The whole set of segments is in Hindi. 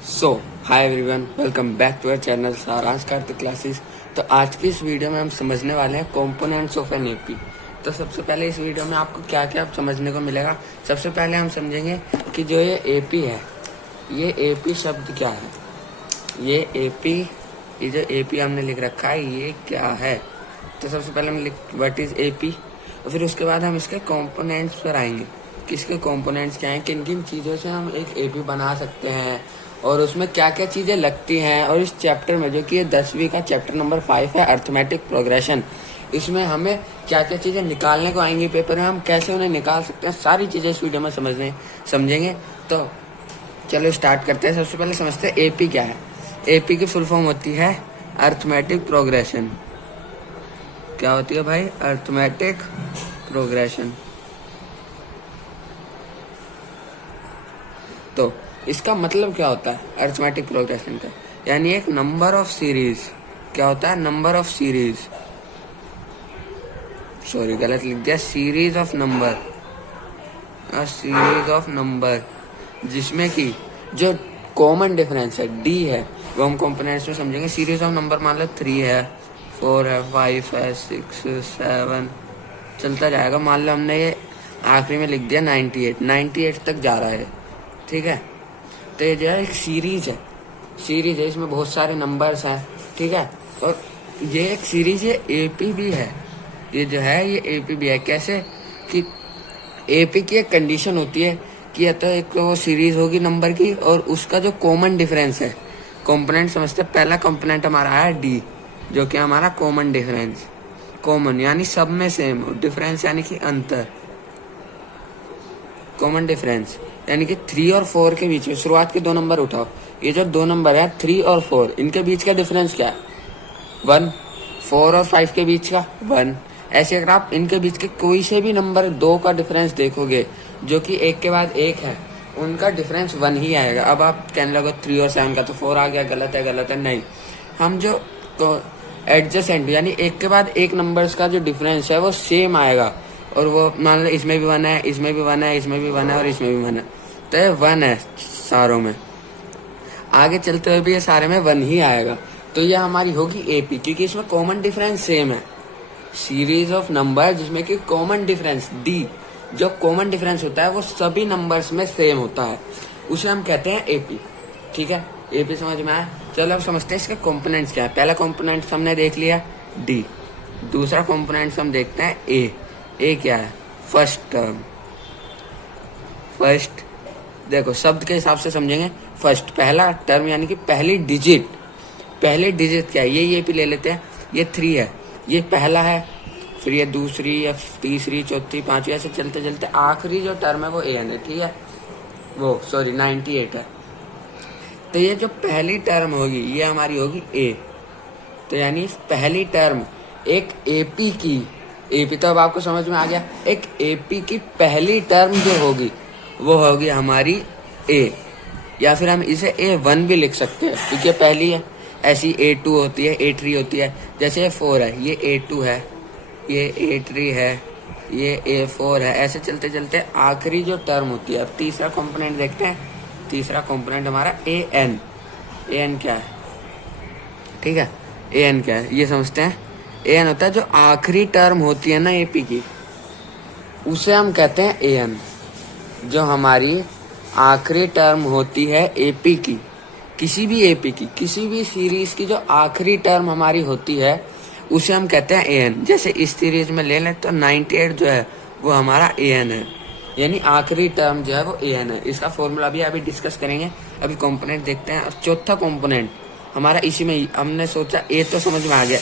Hi everyone, welcome back to our channel Saransh Kartik classes. तो आज की इस वीडियो में हम समझने वाले हैं कंपोनेंट्स ऑफ एन एपी। तो सबसे पहले इस वीडियो में आपको क्या क्या समझने को मिलेगा। सबसे पहले हम समझेंगे कि जो ये एपी है, ये एपी शब्द क्या है। ये एपी, ये जो एपी हमने लिख रखा है, ये क्या है। तो सबसे पहले हम व्हाट इज एपी, और फिर उसके बाद हम इसके कंपोनेंट्स पर आएंगे कि इसके कंपोनेंट्स क्या हैं, किन किन चीज़ों से हम एक एपी बना सकते हैं और उसमें क्या क्या चीज़ें लगती हैं। और इस चैप्टर में, जो कि ये 10वीं का चैप्टर नंबर 5 है, अर्थमेटिक प्रोग्रेशन, इसमें हमें क्या क्या चीज़ें निकालने को आएंगी पेपर में, हम कैसे उन्हें निकाल सकते हैं, सारी चीज़ें इस वीडियो में समझेंगे। तो चलो स्टार्ट करते हैं। सबसे पहले समझते हैं एपी क्या है। एपी की फुल फॉर्म होती है अर्थमेटिक प्रोग्रेशन। क्या होती है भाई? Arithmetic progression. तो इसका मतलब क्या होता है अर्थमेटिक प्रोग्रेशन का? यानी एक नंबर ऑफ सीरीज। क्या होता है? नंबर ऑफ सीरीज, सॉरी गलत लिख दिया, series of number, series of number जिसमें कि जो कॉमन डिफरेंस है डी है, वो हम कंपोनेंट्स में समझेंगे। सीरीज ऑफ नंबर मान लो 3 है, 4 है, 5 है, 6, 7 चलता जाएगा। मान लो हमने ये आखिरी में लिख दिया 98 तक जा रहा है, ठीक है। तो ये जो है एक सीरीज है, इसमें बहुत सारे नंबर्स हैं, ठीक है। और ये एक सीरीज, ये एपी भी है। ये जो है ये एपी भी है। कैसे कि एपी की एक कंडीशन होती है कि या तो एक तो वो सीरीज होगी नंबर की, और उसका जो कॉमन डिफरेंस है, कंपोनेंट समझते हैं। पहला कंपोनेंट हमारा है डी, जो कि हमारा कॉमन डिफरेंस, कॉमन यानी सब में सेम, डिफरेंस यानी कि अंतर, कॉमन डिफरेंस यानी कि 3 और 4 के बीच में शुरुआत के 2 नंबर उठाओ। ये जो 2 नंबर है 3 और 4, इनके बीच का डिफरेंस क्या है? 1। 4 और 5 के बीच का 1। ऐसे अगर आप इनके बीच के कोई से भी नंबर 2 का डिफरेंस देखोगे, जो कि एक के बाद एक है, उनका डिफरेंस 1 ही आएगा। अब आप कहने लगो 3 और 7 का तो 4 आ गया, गलत है। नहीं, हम जो तो एडजेसेंट यानी एक के बाद एक नंबर्स का जो डिफरेंस है वो सेम आएगा। और वो मान लो इसमें भी 1 है, इसमें भी 1 है, इसमें भी 1 है और इसमें भी 1 है, तो ये 1 है सारों में। आगे चलते हुए भी ये सारे में 1 ही आएगा। तो ये हमारी होगी एपी, क्योंकि इसमें कॉमन डिफरेंस सेम है। सीरीज ऑफ नंबर जिसमें कि कॉमन डिफरेंस डी, जो कॉमन डिफरेंस होता है वो सभी नंबर्स में सेम होता है, उसे हम कहते हैं एपी, ठीक है। एपी समझ में आया? चलो अब समझते हैं इसके कंपोनेंट्स क्या है। पहला कंपोनेंट हमने देख लिया डी, दूसरा कंपोनेंट हम देखते हैं ए क्या है? First term. फर्स्ट देखो शब्द के हिसाब से समझेंगे। फर्स्ट पहला टर्म यानी कि पहली डिजिट क्या है? ये भी ले लेते हैं। ये 3 है, ये पहला है, फिर ये दूसरी या तीसरी, चौथी, पांचवी, ऐसे चलते चलते आखिरी जो टर्म है वो एन है, ठीक है। वो सॉरी 98 है। तो ये जो पहली टर्म होगी ये हमारी होगी ए। तो यानी पहली टर्म एक एपी की, एपी तो अब आपको समझ में आ गया, एक एपी की पहली टर्म जो होगी वो होगी हमारी ए, या फिर हम इसे A1 भी लिख सकते हैं क्योंकि पहली है। ऐसी A2 होती है, A3 होती है। जैसे ये 4 है, ये A2 है, ये A3 है, ये A4 है, ऐसे चलते चलते आखिरी जो टर्म होती है। अब तीसरा कंपोनेंट देखते हैं। तीसरा कंपोनेंट हमारा AN क्या है? ठीक है, AN क्या है ये समझते हैं। AN होता है जो आखिरी टर्म होती है ना एपी की, उसे हम कहते हैं AN। जो हमारी आखिरी टर्म होती है एपी की, किसी भी एपी की, किसी भी सीरीज की जो आखिरी टर्म हमारी होती है उसे हम कहते हैं AN। जैसे इस सीरीज में ले लें तो 98 जो है वो हमारा AN है, यानी आखिरी टर्म जो है वो AN है। इसका फॉर्मूला भी अभी डिस्कस करेंगे। अभी कंपोनेंट देखते हैं। और चौथा कंपोनेंट हमारा इसी में, हमने सोचा ए तो समझ में आ गया,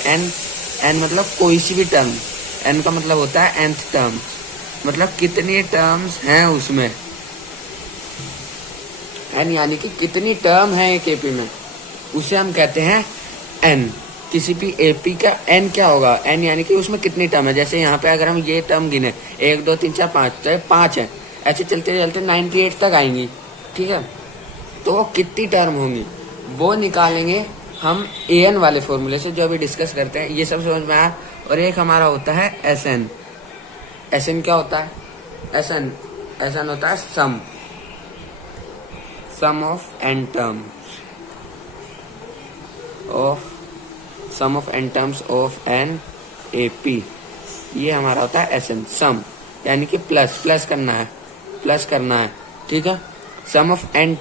एन मतलब कोई सी भी टर्म। एन का मतलब होता है nth टर्म, मतलब कितनी टर्म्स हैं उसमें। एन यानी कि कितनी टर्म है एक एपी में, उसे हम कहते हैं एन। किसी भी एपी का एन क्या होगा? एन यानी कि उसमें कितनी टर्म है। जैसे यहाँ पे अगर हम ये टर्म गिने 1 2 3 4 5, तो 5 है, ऐसे चलते चलते 98 तक आएंगी, ठीक है। तो वो कितनी टर्म होंगी वो निकालेंगे हम AN वाले फॉर्मूले से, जो अभी डिस्कस करते हैं। ये सब समझ में आया। और एक हमारा होता है SN क्या होता है? SN होता है sum of n terms of an AP, ये हमारा होता है एसएन। सम यानी कि प्लस करना है, ठीक है। Sum of n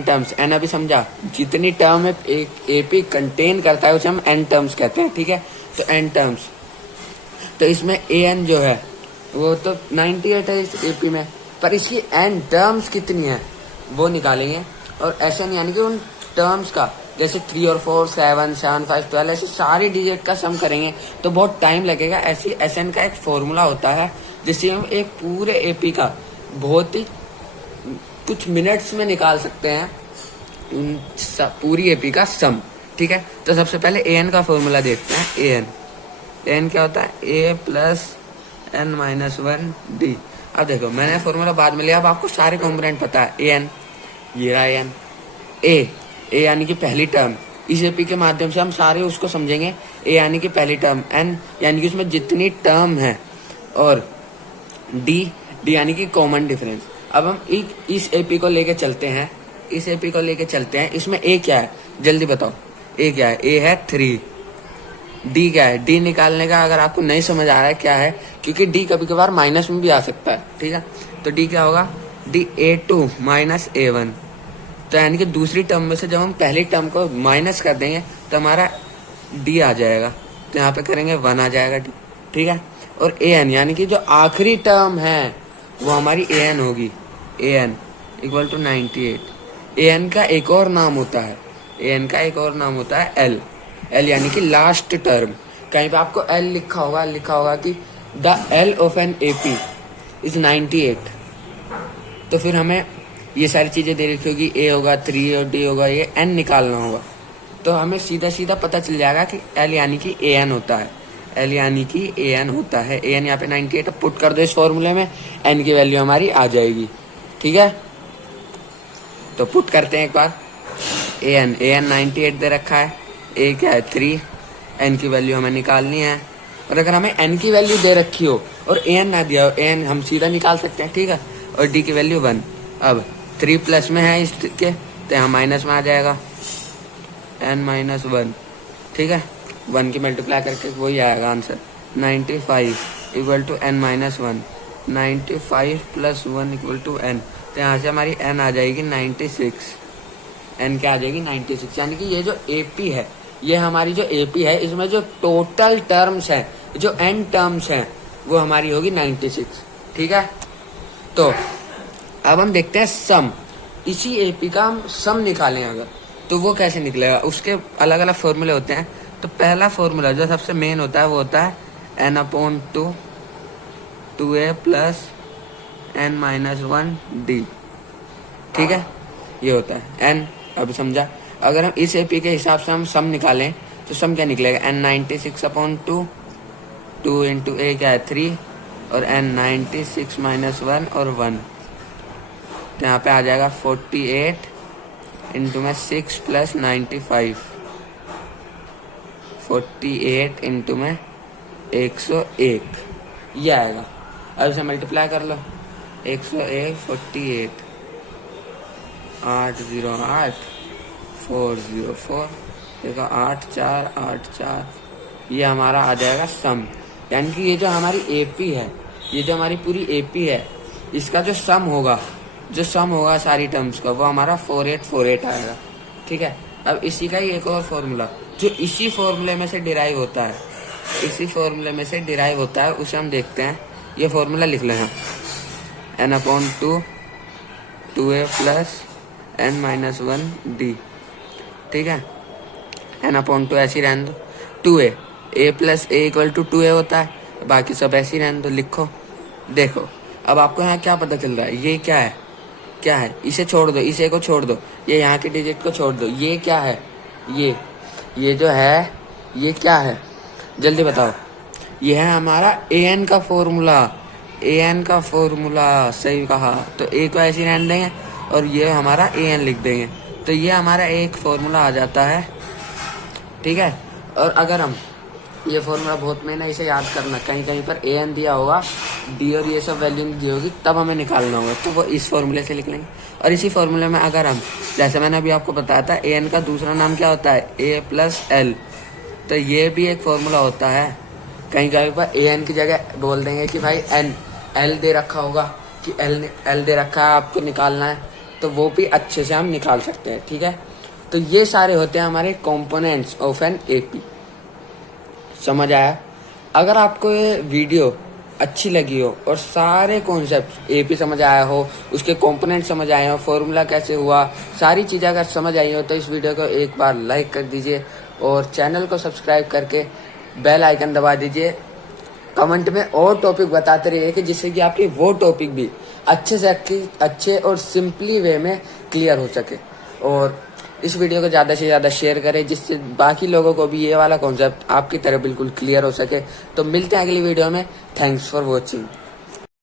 terms, N अभी समझा, जितनी टर्म एक एपी कंटेन करता है उसे हम एन टर्म्स कहते हैं, ठीक है। तो एन टर्म्स, तो इसमें ए एन जो है वो तो 98 है इस एपी में, पर इसकी एन टर्म्स कितनी है वो निकालेंगे। और एस एन यानी कि उन टर्म्स का, जैसे 3 और 4, 7, 7, 5, 12 ऐसे सारी डिजिट का सम करेंगे तो बहुत टाइम लगेगा। ऐसे एस एन का एक फॉर्मूला होता है जिससे हम एक पूरे एपी का बहुत ही कुछ मिनट्स में निकाल सकते हैं पूरी एपी का सम, ठीक है। तो सबसे पहले ए एन का फॉर्मूला देखते हैं। ए एन क्या होता है? ए प्लस एन माइनस 1 डी। अब देखो मैंने फॉर्मूला बाद में लिया, अब आपको सारे कॉम्पोनेंट पता है। ए एन, ये रहा एन, ए यानी कि पहली टर्म, इस एपी के माध्यम से हम सारे उसको समझेंगे। ए यानी कि पहली टर्म, एन यानी कि उसमें जितनी टर्म है, और डी यानी कि कॉमन डिफरेंस। अब हम इस एपी को लेके चलते हैं, इसमें ए क्या है जल्दी बताओ? ए क्या है? ए है 3। डी क्या है? डी निकालने का अगर आपको नहीं समझ आ रहा है क्या है, क्योंकि डी कभी कभार माइनस में भी आ सकता है, ठीक है। तो डी क्या होगा? D A2 minus A1। तो यानी कि दूसरी टर्म में से जब हम पहली टर्म को माइनस कर देंगे तो हमारा डी आ जाएगा, तो यहाँ पे करेंगे 1 आ जाएगा डी, ठीक है। और ए एन यानी कि जो आखिरी टर्म है वो हमारी ए एन होगी। A n equal to 98। A n का एक और नाम होता है, एल यानी कि लास्ट टर्म। कहीं पे आपको एल लिखा होगा कि the L of an AP is 98। तो फिर हमें ये सारी चीजें दे रखी होगी, ए होगा 3 और डी होगा, ये एन निकालना होगा। तो हमें सीधा पता चल जाएगा कि एल यानी कि ए एन होता है, ए एन यहाँ पे 98 पुट कर दो इस फॉर्मूले में, एन की वैल्यू हमारी आ जाएगी, ठीक है। तो पुट करते हैं एक बार। ए एन 98 दे रखा है, ए क्या है 3, एन की वैल्यू हमें निकालनी है। और अगर हमें एन की वैल्यू दे रखी हो और ए एन ना दिया हो, ए एन हम सीधा निकाल सकते हैं, ठीक है। और डी की वैल्यू 1। अब 3 प्लस में है इसके, तो यहाँ माइनस में आ जाएगा, एन माइनस 1, ठीक है। 1 की मल्टीप्लाई करके वही आएगा answer, 95 equal to n minus 1। 95 plus 1 equal to n, तो यहाँ से हमारी एन आ जाएगी 96। एन क्या आ जाएगी? 96। यानी कि ये जो एपी है, ये हमारी जो एपी है, इसमें जो टोटल टर्म्स हैं, जो एन टर्म्स हैं, वो हमारी होगी 96, ठीक है। तो अब हम देखते हैं सम। इसी एपी का हम सम निकालें अगर, तो वो कैसे निकलेगा? उसके अलग अलग फॉर्मूले होते हैं। तो पहला फॉर्मूला जो सबसे मेन होता है वो होता है n/2 2a plus n minus 1 D, ठीक है। ये होता है n। अब समझा, अगर हम इस एपी के हिसाब से हम सम निकालें तो सम क्या निकलेगा? n 96/2, 2 इंटू a क्या है 3, और n 96 माइनस 1 और 1, तो यहाँ पे आ जाएगा 48 इंटू में 6 प्लस 95, 48 इंटू में 101, ये आएगा। अब इसे मल्टीप्लाई कर लो, 101 48 808 404, देखो 8484, ये हमारा आ जाएगा सम। यानी कि ये जो हमारी एपी है, ये जो हमारी पूरी एपी है, इसका जो सम होगा सारी टर्म्स का, वो हमारा 4848 आएगा, ठीक है। अब इसी का ही एक और फॉर्मूला जो इसी फॉर्मूले में से डिराइव होता है, उसे हम देखते हैं। ये फॉर्मूला लिख लेना, n/2 2a plus n minus 1 D, ठीक है। n/2 ऐसे ही रहने दो, 2a plus a equal to 2a होता है, बाकी सब ऐसे ही रहने दो, लिखो। देखो अब आपको यहाँ क्या पता चल रहा है? ये क्या है? इसे छोड़ दो, इसे को छोड़ दो, ये यहाँ के डिजिट को छोड़ दो। ये क्या है? ये जो है ये क्या है जल्दी बताओ? ये है हमारा an का फॉर्मूला, सही कहा। तो a को ऐसे ही रहने देंगे और ये हमारा an लिख देंगे, तो ये हमारा एक फॉर्मूला आ जाता है, ठीक है। और अगर हम ये फॉर्मूला बहुत मेन है, इसे याद करना, कहीं पर an दिया होगा डी और ये सब वैल्यू दी होगी तब हमें निकालना होगा, तो वो इस फॉर्मूले से लिख लेंगे। और इसी फॉर्मूले में अगर हम, जैसे मैंने अभी आपको बताया था, ए एन का दूसरा नाम क्या होता है, ए प्लस एल, तो ये भी एक फॉर्मूला होता है। कहीं कहीं पर ए एन की जगह बोल देंगे कि भाई एन, एल दे रखा होगा कि एल दे रखा है, आपको निकालना है, तो वो भी अच्छे से हम निकाल सकते हैं। ठीक है, तो ये सारे होते हैं हमारे कंपोनेंट्स ऑफ एन एपी। समझ आया? अगर आपको ये वीडियो अच्छी लगी हो और सारे कॉन्सेप्ट एपी समझ आया हो, उसके कंपोनेंट समझ आए हो, फॉर्मूला कैसे हुआ, सारी चीज़ें अगर समझ आई हो, तो इस वीडियो को एक बार लाइक कर दीजिए और चैनल को सब्सक्राइब करके बेल आइकन दबा दीजिए। कमेंट में और टॉपिक बताते रहिए कि जिससे कि आपकी वो टॉपिक भी अच्छे से अच्छे और सिंपली वे में क्लियर हो सके। और इस वीडियो को ज़्यादा से ज़्यादा शेयर करें, जिससे बाकी लोगों को भी ये वाला कॉन्सेप्ट आपकी तरह बिल्कुल क्लियर हो सके। तो मिलते हैं अगली वीडियो में। Thanks for watching.